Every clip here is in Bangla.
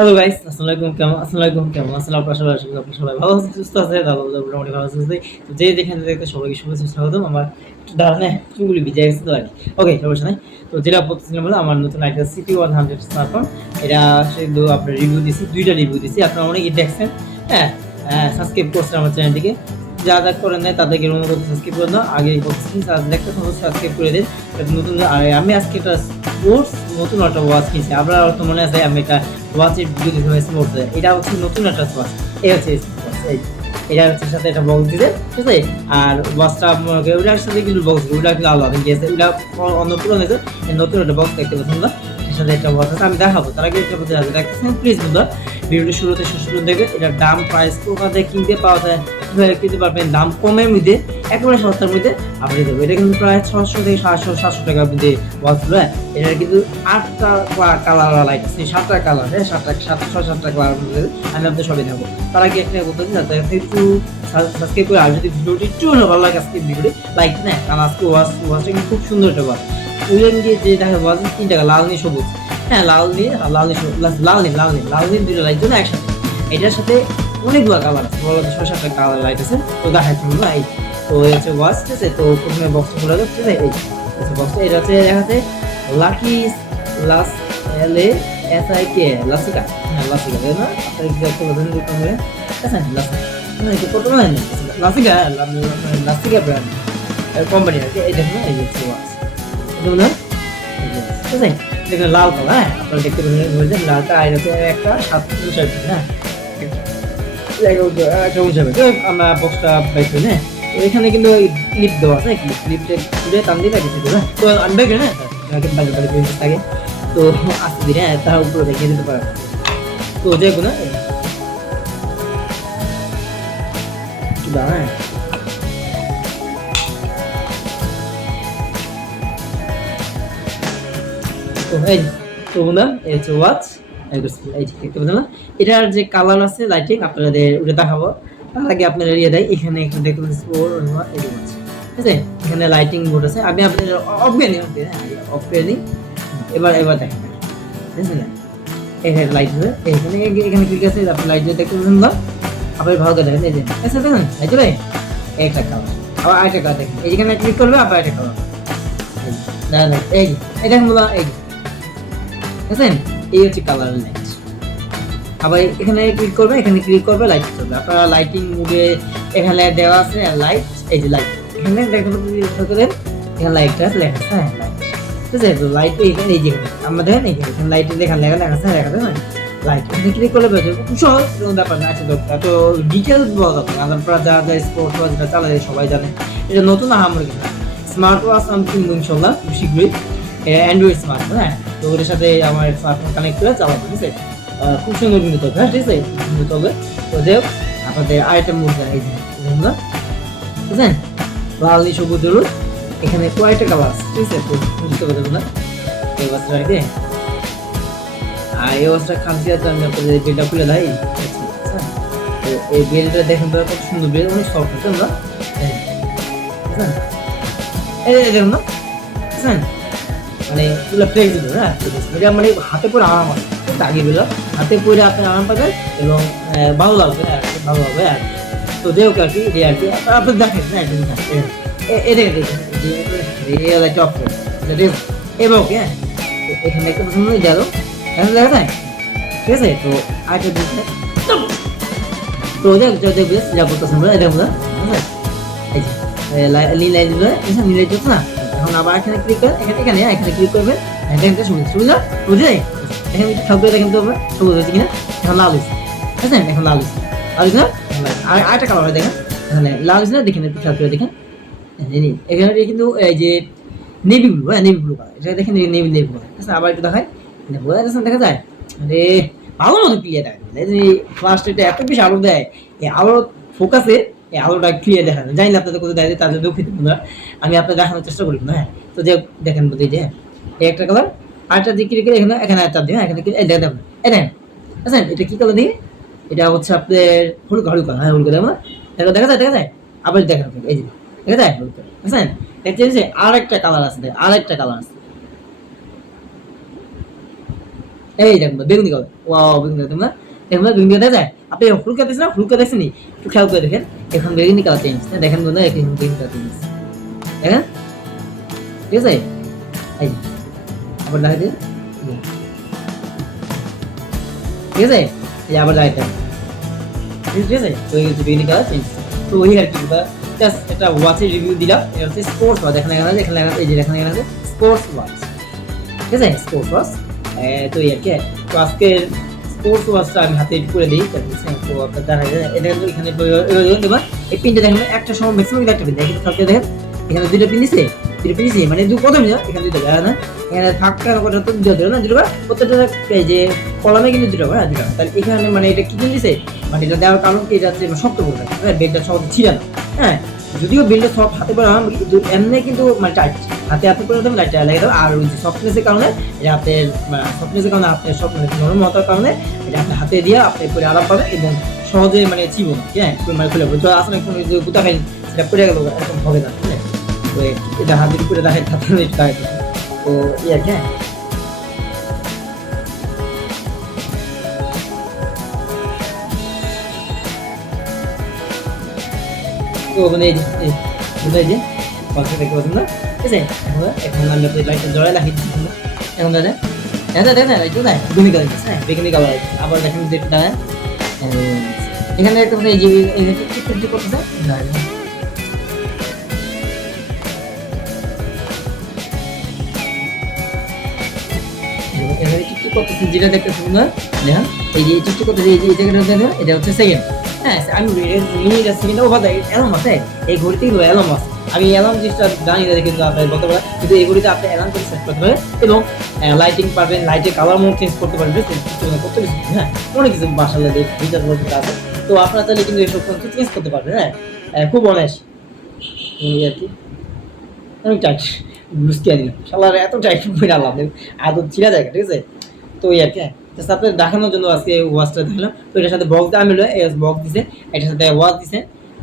হ্যালো গাইস, আসসালামু আলাইকুম কেমন আছেন আপনারা সবাই ভালো আছেন, সুস্থ আছেন? আলহামদুলিল্লাহ মোটামুটি ভালো আছি। তো যে যেখানে দেখতে সবাইকে শুভেচ্ছা স্বাগতম। আমার একটু দাঁড়ান, চুলগুলি ভিজে গেছে তো আর কি। ওকে, সমস্যা নাই। তো যেটা বলতেছিলাম হলো আমার নতুন একটা সিটি 100 স্মার্টফোন। এটা শুধু আপনার রিভিউ দিছি, 2টা রিভিউ দিছি। আপনারা অনেকেই দেখছেন। হ্যাঁ, সাবস্ক্রাইব করছেন আমার চ্যানেলটিকে। যারা করেন নাই তাদেরকে অনুরোধ সাবস্ক্রাইব করে দাও। আগে বলতেছি দেখতে সাবস্ক্রাইব করে দিন। নতুন আর আমি আজকে একটা স্পোর্টস নতুন একটা ওয়াচ কিনছি। আপনার তো মনে আছে আমি একটা ওয়াচের ভিডিও দেখে স্পোর্টস, এটা হচ্ছে নতুন একটা ওয়াচ। এই হচ্ছে স্পোর্টস, এটা হচ্ছে সাথে একটা বক্স দিতে, ঠিক আছে? আর ওয়াচটা ওটার সাথে কিন্তু বক্স, ওটা কিন্তু আলাদা গিয়েছে, ওটা অন্য পুরনো হয়েছে। নতুন একটা বক্স দেখতে পাচ্ছেন না, এর সাথে একটা ওয়াচ আছে। আমি দেখাবো তার আগে একটা বলতে আছে দেখতেছেন, প্লিজ বন্ধুরা ভিডিওটি শুরুতে শেষ পর্যন্ত দেখবেন। এটার দাম প্রাইস কোথায় কিনতে পাওয়া যায়, কিনতে পারবেন দাম কমের মধ্যে, একেবারে সস্তার মধ্যে আপনি দেবো। এটা কিন্তু প্রায় 600 থেকে 700 টাকার মধ্যে ওয়াচগুলো। এটার কিন্তু 8টা কালার লাইট আছে, 7টা কালার, হ্যাঁ 7টা কালার মধ্যে আমি আপনাদের সবাই দেখাবো। তার আগে একটা বলতে চাই, যাতে একটু সাবস্ক্রাইব করে, আর যদি ভিডিওটি একটু ভালো লাগে আজকে ভিডিওটি লাইক দেন। কারণ আজকে ওয়াচটা কিন্তু খুব সুন্দর একটা ওয়াচ। উইলেন দিয়ে যে দেখা ওয়াচ 3 টাকা, লাল নীল সবুজ। হ্যাঁ, লাল নীল লাল নীল 2টা লাইট জন্য একসাথে। এটার সাথে অনেকগুলো কালার আছে, বড় 6-7টা কালার লাইট আছে। তো দেখাচ্ছি না এই তো এই হচ্ছে ওয়াচ, ঠিক আছে? তো প্রথমে বক্সটা খোলা যাচ্ছে, ঠিক আছে? এই হচ্ছে বক্সটা, এটা হচ্ছে দেখাচ্ছে লাকি লাস L A S I K লাসিকা। হ্যাঁ, লাসিকা, তাই না? আপনার কি একটা বলেন দোকান হয়ে, ঠিক আছে? লাসিকা না, এটা কত মানে লাসিকা, লাসিকা ব্র্যান্ড কোম্পানি আছে। এই দেখুন, এই হচ্ছে ওয়াচ, দেখুন না, ঠিক আছে? দেখুন লাল কালার, হ্যাঁ আপনারা দেখতে পাচ্ছেন লালটা। আর হচ্ছে একটা 750, হ্যাঁ আমরা বক্সটা বাই করি। হ্যাঁ, তো এখানে কিন্তু ক্লিপ দেওয়া আছে, ক্লিপটা খুলে টান দিয়ে লাগিয়েছে, হ্যাঁ। তো আমি বাই করি না, বাইরে বাইরে থাকে। তো আস্তে ধীরে, হ্যাঁ, তার উপরে রেখে দিতে পারে। তো দেখুন না, হ্যাঁ তো এই তো বন্ধুরা, এই হচ্ছে ওয়াচ। এই যে দেখতে পাচ্ছেন না, এটার যে কালার আছে লাইটিং আপনাদের ওটা দেখাবো। তার আগে আপনারা দেয় এখানে একটু দেখতে পাচ্ছেন এই ওয়াচ, ঠিক আছে? এখানে লাইটিং বোর্ড আছে। আমি আপনাদের অফ করে নিই, অফ করে নিই। এবার দেখেন, ঠিক আছে? এখানে লাইট হবে, এখানে ক্লিক আছে, আপনি লাইট দেখতে পাচ্ছেন না? আপনি ভালো করে দেখেন, এই যে আচ্ছা দেখেন লাইট হবে একটা কালার, আবার আরেকটা কালার দেখেন, এইখানে ক্লিক করবে আবার একটা কালার। এই দেখেন বলা, এই বুঝলেন? এই হচ্ছে কালার লাইট। আবার এখানে ক্লিক করবে, লাইট চলবে। আপনারা লাইটিং মোডে এখানে দেওয়া আছে লাইট, এই যে লাইট এখানে দেখেন, এখানে লাইটটা লেখা আছে, হ্যাঁ লাইট, ঠিক আছে? তো লাইট এইখানে, এই যে আমাদের এখানে লাইট লেখা আছে, লাইট এখানে ক্লিক করলে বের হবে। খুব সহজ, কোনো ব্যাপার না। আচ্ছা এত ডিটেইলস বলা যাবে না, আপনারা যারা স্পোর্টস ওয়াচ যেটা চালায় সবাই জানে। এটা নতুন আহামরি কিনা স্মার্ট ওয়াচ আমি কিনবো ইনশাল্লাহ খুব শীঘ্রই, অ্যান্ড্রয়েড স্মার্টফোন। হ্যাঁ, তো ওদের সাথে আমার স্মার্টফোন কানেক্ট করে চালাবো, ঠিক আছে? খুব সুন্দর কিন্তু তবে, হ্যাঁ ঠিক আছে, খুব সুন্দর তবে। তো যাই হোক, আপনাদের আরেকটা মুড দেখাই দিই, বুঝলেন? লাল নীল সবুজ হলুদ, এখানে কয়েকটা কালার আছে, ঠিক আছে? তো বুঝতে পারবেন না এই ওয়াচটা রাখে। আর এই ওয়াচটা খামচিয়াতে আমি আপনাদের বেলটা খুলে দেয়। তো এই বেলটা দেখেন তো কত সুন্দর বেল, অনেক সফট আছে না? এই দেখুন না, বুঝছেন? মানে পুরো ফ্লেক্সিবল, হ্যাঁ এটা মানে হাতে পরে আরাম আছে, দাগি বেলা হাতে পরে আপনি আরাম পাবেন এবং ভালো লাগবে, হ্যাঁ ভালো লাগবে। আর তো যাই হোক আর কি, আর কি আপনি দেখেন, হ্যাঁ এটা রিয়েল একটা অপশন এবং হ্যাঁ এখানে একটা পছন্দ গেল, এখানে দেখা যায়, ঠিক আছে? তো আরেকটা জিনিস, তো দেখবে যা করতেছেন এটা বোঝা, এই যে নীল লাইট দিলে নীল লাইট না। এখন আবার এখানে ক্লিক করে, এখানে ক্লিক করবে, দেখেন সবুজ সুবিধা, বুঝলে? এখানে একটু খেয়াল করে দেখেন তো সবুজ হয়েছে কিনা। এখন লাল হয়েছে, ঠিক আছে? এখন লাল হয়েছে না, আর আরেকটা কালার হয় দেখেন, এখানে লাল হয়েছে না, দেখেন একটু খেয়াল করে দেখেন। এখানে কিন্তু এই যে নেভি ব্লু, হ্যাঁ নেভি ব্লু কালার, এটা দেখেন নেভি ব্লু কালার, ঠিক আছে? আবার একটু দেখায়, বোঝা যাচ্ছে, দেখা যায়? আরে ভালো মতো ক্লিয়ার দেখা যায় যে ফার্স্ট এটা এত বেশি আলো দেয়, এই আলোর ফোকাসে এই আলোটা ক্লিয়ার দেখা যায়। জানি না আপনাদের কোথাও দেয়, তাদের দুঃখিত বন্ধুরা, আমি আপনাদের দেখানোর চেষ্টা করি না। হ্যাঁ, তো যে দেখেন বোধ যে এই একটা কালার, আরেকটা দিকে ক্লিক করে এখানে একটা দিই, এখানে এই দেখেন, এই দেখেন, আচ্ছা এটা কি কালার দিই? এটা হচ্ছে আপনার হলুদ কালার, হ্যাঁ হলুদ কালার, দেখা যায়। আবার দেখেন এই যে দেখা যায় হলুদ কালার, বুঝছেন? দেখছেন যে আরেকটা কালার আছে, আরেকটা কালার আছে, এই দেখুন বেগুনি কালার, ওয়াও বেগুনি কালার, তোমরা দেখুন বেগুনি কালার দেখা যায়। আপনি হলুদটা দেখছেন না, হলুদটা দেখছেন নি, একটু খেয়াল করে দেখেন, এখন বেগুনি কালার চেঞ্জ, দেখেন বন্ধুরা এখন বেগুনি কালার চেঞ্জ, দেখেন ঠিক আছে। এই যে, আবার দেখা যায় ঠিক আছে, এই যে আবার দেখা ঠিক আছে। তো এই হচ্ছে বেগুনি কালার চেঞ্জ। তো ওই আর কি, জাস্ট একটা ওয়াচের রিভিউ দিলাম। এটা হচ্ছে স্পোর্টস ওয়াচ, এখানে এখানে এখানে এই যে এখানে এখানে স্পোর্টস ওয়াচ, ঠিক আছে স্পোর্টস ওয়াচ। তো এই আর কি, তো আজকের স্পোর্টস ওয়াচটা আমি হাতে করে দিই। তো আপনার দেখা যায় এটা কিন্তু এখানে দেবেন এই পিনটা দেখেন, একটা সময় ম্যাক্সিমাম একটা পিন দেখেন, সবকে দেখেন এখানে দুইটা পিন দিছে, দুইটা পিন দিছে মানে কত মিনিট এখানে দুইটা দেখা না, এখানে ফাঁকটা কত তো দুটো দিল না, দুটো প্রত্যেকটা এই যে কলামে কিন্তু দুটো হ্যাঁ দুটো। তাহলে এখানে মানে এটা কি পিন দিছে, মানে এটা দেওয়ার কারণ কি, এটা হচ্ছে শক্ত করে রাখে, হ্যাঁ বেলটা সহজে ছিঁড়ে না, হ্যাঁ যদিও বেলটা সব হাতে পরে কিন্তু এমনি কিন্তু মানে টাইট, হাতে হাতে করে দেবেন লাইটটা লাগে দাও। আর ওই যে সফটনেসের কারণে এটা হাতের সফটনেসের কারণে আপনার সব নরম হওয়ার কারণে এটা আপনি হাতে দিয়ে আপনি পরে আরাম পাবেন এবং সহজে মানে চিবো না, হ্যাঁ মানে খুলে পড়বে। তো আসলে কোনো গুতা খাই সেটা পড়ে গেল এরকম হবে না, হ্যাঁ তো এটা হাতের উপরে দেখেন হাতে তো এই আর কি, হ্যাঁ তো মানে এই যে পাশে দেখতে পাচ্ছেন না, ঠিক আছে। এখন আমি আপনাদের লাইটটা জড়াই লাগিয়ে দিচ্ছি, এখন দাদা দেখেন লাইট কোথায় বেগুনি কালার, হ্যাঁ বেগুনি কালার। আবার দেখেন যেটা এখানে একটা এই যে টিপ করতেছে, করতেছে যেটা দেখতেছেন না, দেখেন এই যে টিপ করতেছে এই জায়গাটা দেখেন, এটা হচ্ছে সেকেন্ড, হ্যাঁ আমি মিনিট সেকেন্ড ওভার দেয় অ্যালার্ম আছে, এই ঘড়িতে কিন্তু অ্যালার্ম আছে। আমি অ্যালার্ম জিনিসটা জানি না কিন্তু আপনার বলতে পারেন, কিন্তু এই ঘড়িতে আপনি অ্যালার্ম করে সেট করতে পারেন এবং লাইটিং পারবেন, লাইটের কালার মোড চেঞ্জ করতে পারবেন, কত কিছু, হ্যাঁ অনেক কিছু বাসার লাগে ফিচার আছে। তো আপনারা তাহলে কিন্তু এইসব চেঞ্জ করতে পারবেন, হ্যাঁ খুব অনেক আর কি। অনেক টাইট বুঝতে দিলাম শালার, এত টাইট করে আলাম আদত ছিঁড়া যায়, ঠিক আছে। তো এই আর কি, জাস্ট আপনাদের দেখানোর জন্য আজকে ওয়াচটা দেখলাম। তো এটার সাথে বক্স দাম হলো বক্স দিছে, এটার সাথে ওয়াচ দিছে,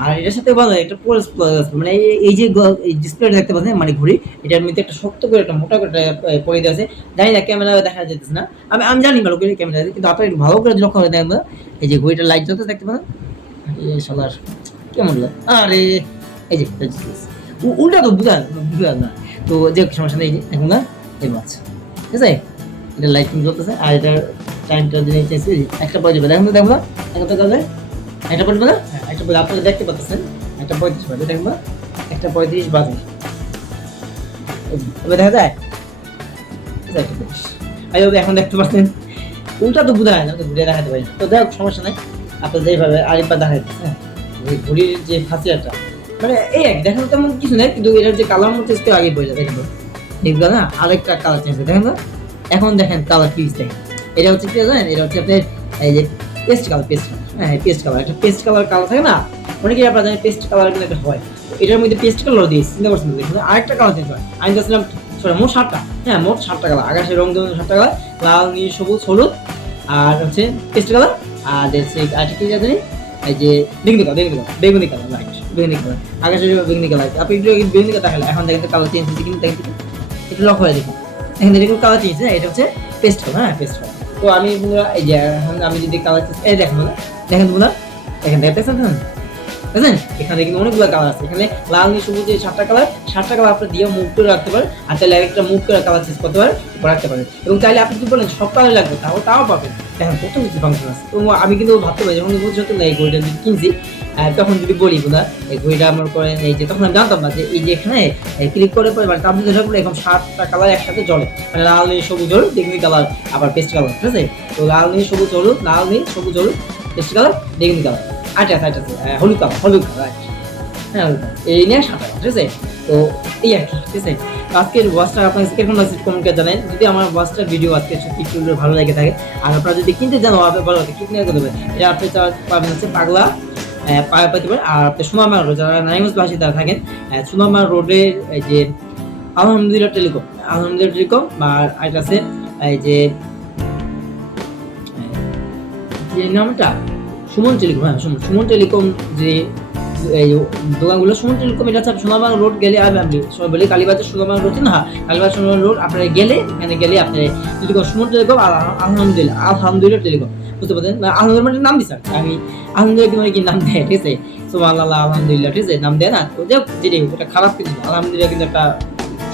আর এটার সাথে বলা একটা পোলাস প্লাস মানে এই যে ডিসপ্লে দেখতে পাচ্ছেন মানে ঘড়ি, এটার মধ্যে একটা শক্ত করে একটা মোটা করে পরে দেওয়া আছে। জানি না ক্যামেরা দেখা যেতেছে না, আমি জানি ভালো করে ক্যামেরা, কিন্তু আপনারা একটু ভালো করে লক্ষ্য করে দেখেন। এই যে ঘড়িটার লাইট জ্বলতে দেখতে পারেন, এই শালার কেমন লাগে, আরে এই যে উল্টা তো বুঝা না। তো যে সমস্যা নেই, দেখুন না এই মাছ, ঠিক আছে এটা লাইটিং জ্বলতেছে। আর এটার টাইমটা যদি একটা পরে যাবে, দেখুন দেখুন না একটা কাজে একটা পরে না, একটা পরে আপনারা দেখতে পাচ্ছেন একটা 35 বাজে, দেখুন না একটা 35 বাজে, এবার দেখা যায় এখন দেখতে পাচ্ছেন উল্টা তো বুঝা হয় না, ঘুরে দেখাতে পারি। তো যাই হোক সমস্যা নাই, আপনার যেভাবে আরেকবার দেখাইতে, হ্যাঁ ঘড়ির যে ফাঁসিয়াটা মানে এই এক দেখানো তেমন কিছু নেই, কিন্তু এটার যে কালার মতো আগে পড়ে যায়, দেখেন দেখবে না আরেকটা কালার চেঞ্জ দেখেন না। এখন দেখেন কালার পিস দেখেন, এটা হচ্ছে কি জানেন, এটা হচ্ছে আপনার এই যে পেস্ট কালার, হ্যাঁ পেস্ট কালার, একটা পেস্ট কালার থাকে না, অনেকেই আপনারা জানেন পেস্ট কালার কিন্তু একটা হয়, এটার মধ্যে পেস্ট কালার দিয়ে চিন্তা করছেন দেখুন আরেকটা কালার চেঞ্জ হয়। আমি চাচ্ছিলাম সরি মোট 7টা, হ্যাঁ মোট 7টা কালার, আকাশের রং দেবেন 7টা কালার, লাল নীল সবুজ হলুদ আর হচ্ছে পেস্ট কালার, আর হচ্ছে আরেকটা কি জানি এই যে বেগুনি কালার লাইট বেগুনি কালার, আকাশের বেগুনি কালার। আপনি একটু বেগুনি কালার দেখালে এখন দেখেন কালার চেঞ্জ হচ্ছে কিন্তু দেখেন একটু লক্ষ্য করে দেখুন, এখন দেখুন কালার চেঞ্জ, হ্যাঁ এটা হচ্ছে পেস্ট কালার, হ্যাঁ পেস্ট কালার। তো আমি এই যে এখন আমি যদি কালার এই দেখেন না দেখেন বন্ধুরা, দেখেন দেখতেছেন বুঝলেন, এখানে কিন্তু অনেকগুলো কালার আছে, এখানে লাল নীল সবুজ 7টা কালার, 7টা কালার আপনি দিয়ে মুভ করে রাখতে পারেন, আর চাইলে একটা মুভ করে কালার চেঞ্জ করতে পারেন, রাখতে পারেন। এবং চাইলে আপনি যদি বলেন সব কালার লাগবে তাও পাবেন, দেখেন কত কিছু ফাংশন আছে। তো আমি কিন্তু ভাবতে পারি যখন বুঝতে না এই ঘড়িটা যদি কিনছি তখন যদি বলি না এই ঘড়িটা আমার করেন এই যে, তখন আমি জানতাম না যে এই যে এখানে ক্লিক করে পরে মানে তার মধ্যে ঢুকলে এরকম 7টা কালার একসাথে জ্বলে, মানে লাল নীল সবুজ হলুদ বেগুনি কালার আবার পেস্ট কালার, ঠিক আছে। তো লাল নীল সবুজ হলুদ, লাল নীল সবুজ হলুদ পেস্ট কালার বেগুনি কালার, আচ্ছা হলুদ কালার, হ্যাঁ এই নিয়ে 7 টাকা, ঠিক আছে। তো এই আর কি, ঠিক আছে। আজকের ওয়াচটা আপনার কেমন লাগছে কমেন্ট করে জানেন। যদি আমার ওয়াচটার ভিডিও আজকে সত্যি একটু ভালো লেগে থাকে আর আপনারা যদি কিনতে চান ভালো লাগে কি কিনে দেবেন, এটা আপনি পাবেন হচ্ছে পাগলা পেতে পারেন। আর আপনি সুনামা রোড যারা নাইমস বাসী তারা থাকেন, সুনামা রোডের এই যে আলহামদুলিল্লাহ টেলিকম আর এটা আছে এই যে নামটা সুমন টেলিকম, হ্যাঁ সুমন টেলিকম যে এই দোকানগুলো সমুদ্র কমে যাচ্ছে সোনারবাংলা রোড গেলে আমি সবাই বলি কালীবাজার সোনারবাংলা রোড না, কালীবাজার সোনারবাংলা রোড আপনারা গেলে এখানে গেলে আপনি যদি সমুদ্র টেলিকম আর আলহামদুলিল্লাহ টেলিকম বুঝতে পারছেন, আলহামদুলিল্লাহ নাম দিচ্ছেন আমি আলহামদুলিল্লাহ কি নাম দেয়, ঠিক আছে, সুবহানাল্লাহ আলহামদুলিল্লাহ, ঠিক আছে, নাম দেয় না, তো যাই হোক যেটাই এটা খারাপ কিন্তু আলহামদুলিল্লাহ কিন্তু একটা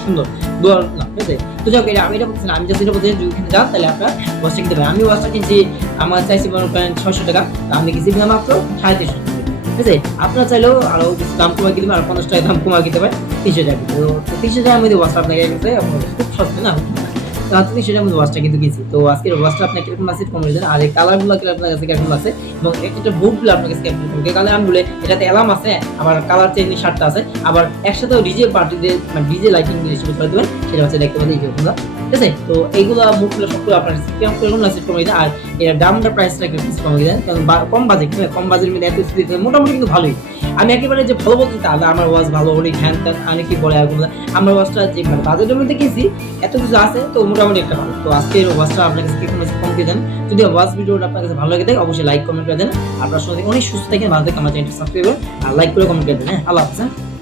সুন্দর দোয়ার নাম, ঠিক আছে। তো যাই হোক আমি এটা বলছি না, আমি জাস্ট এটা বলছি যদি এখানে যান তাহলে আপনার ওয়াচটা কিনতে পারেন। আমি ওয়াচটা কিনছি আমার চাইছি মনে করেন 600 টাকা, আমি কিনছি মাত্র 350 টাকা, ঠিক আছে। আপনারা চাইলেও আরো কিছু দাম কমাই কিনতে পারেন, আর 50 টাকা দাম কমাই কিনতে পারেন 300 টাকা। তো 300 টাকার মধ্যে ওয়াচটা আপনাকে গেছে খুব সস্তা না, তাহলে সেটা আমি ওয়াচটা কিন্তু কিনছি। তো আজকের ওয়াচটা আপনার কিরকম লাগছে কমেন্ট দেন, আর এই কালারগুলো আপনার কাছে কেমন লাগছে এবং একটা বুটগুলো আপনার কাছে কেমন লাগছে, কালার আমগুলো এটাতে অ্যালার্ম আছে, আবার কালার চেঞ্জ শার্টটা আছে, আবার একসাথেও ডিজে পার্টি দিয়ে মানে ডিজে লাইটিং দিয়ে হিসেবে করে দেবেন, সেটা হচ্ছে দেখতে পাবেন এই যেগুলো, ঠিক আছে। তো এইগুলো বুটগুলো সবগুলো আপনার কেমন লাগছে কমিয়ে দেন, আর এর দামটা প্রাইসটা একটু কমিয়ে দেন, কারণ কম বাজেট কম বাজেটের মধ্যে এত মোটামুটি কিন্তু ভালোই। আমি একেবারে যে ভালো বলছি তাহলে আমার ওয়াচ ভালো অনেক হ্যান্ড ত্যান অনেক কি বলে আমার ওয়াচটা যে মানে বাজেটের মধ্যে কিনছি এত কিছু আছে তো মোটামুটি একটা ভালো। তো আজকের ওয়াচটা আপনার কাছে কি কম দিয়ে দেন, যদি ওয়াচ ভিডিওটা আপনার কাছে ভালো লাগে থাকে অবশ্যই লাইক কমেন্ট করে দেন। আপনার সঙ্গে অনেক সুস্থ থাকেন, ভালো থাকেন, আমার চ্যানেলটা সাবস্ক্রাইব করুন আর লাইক করে কমেন্ট করে দেন। হ্যাঁ, আল্লাহ হাফেজ।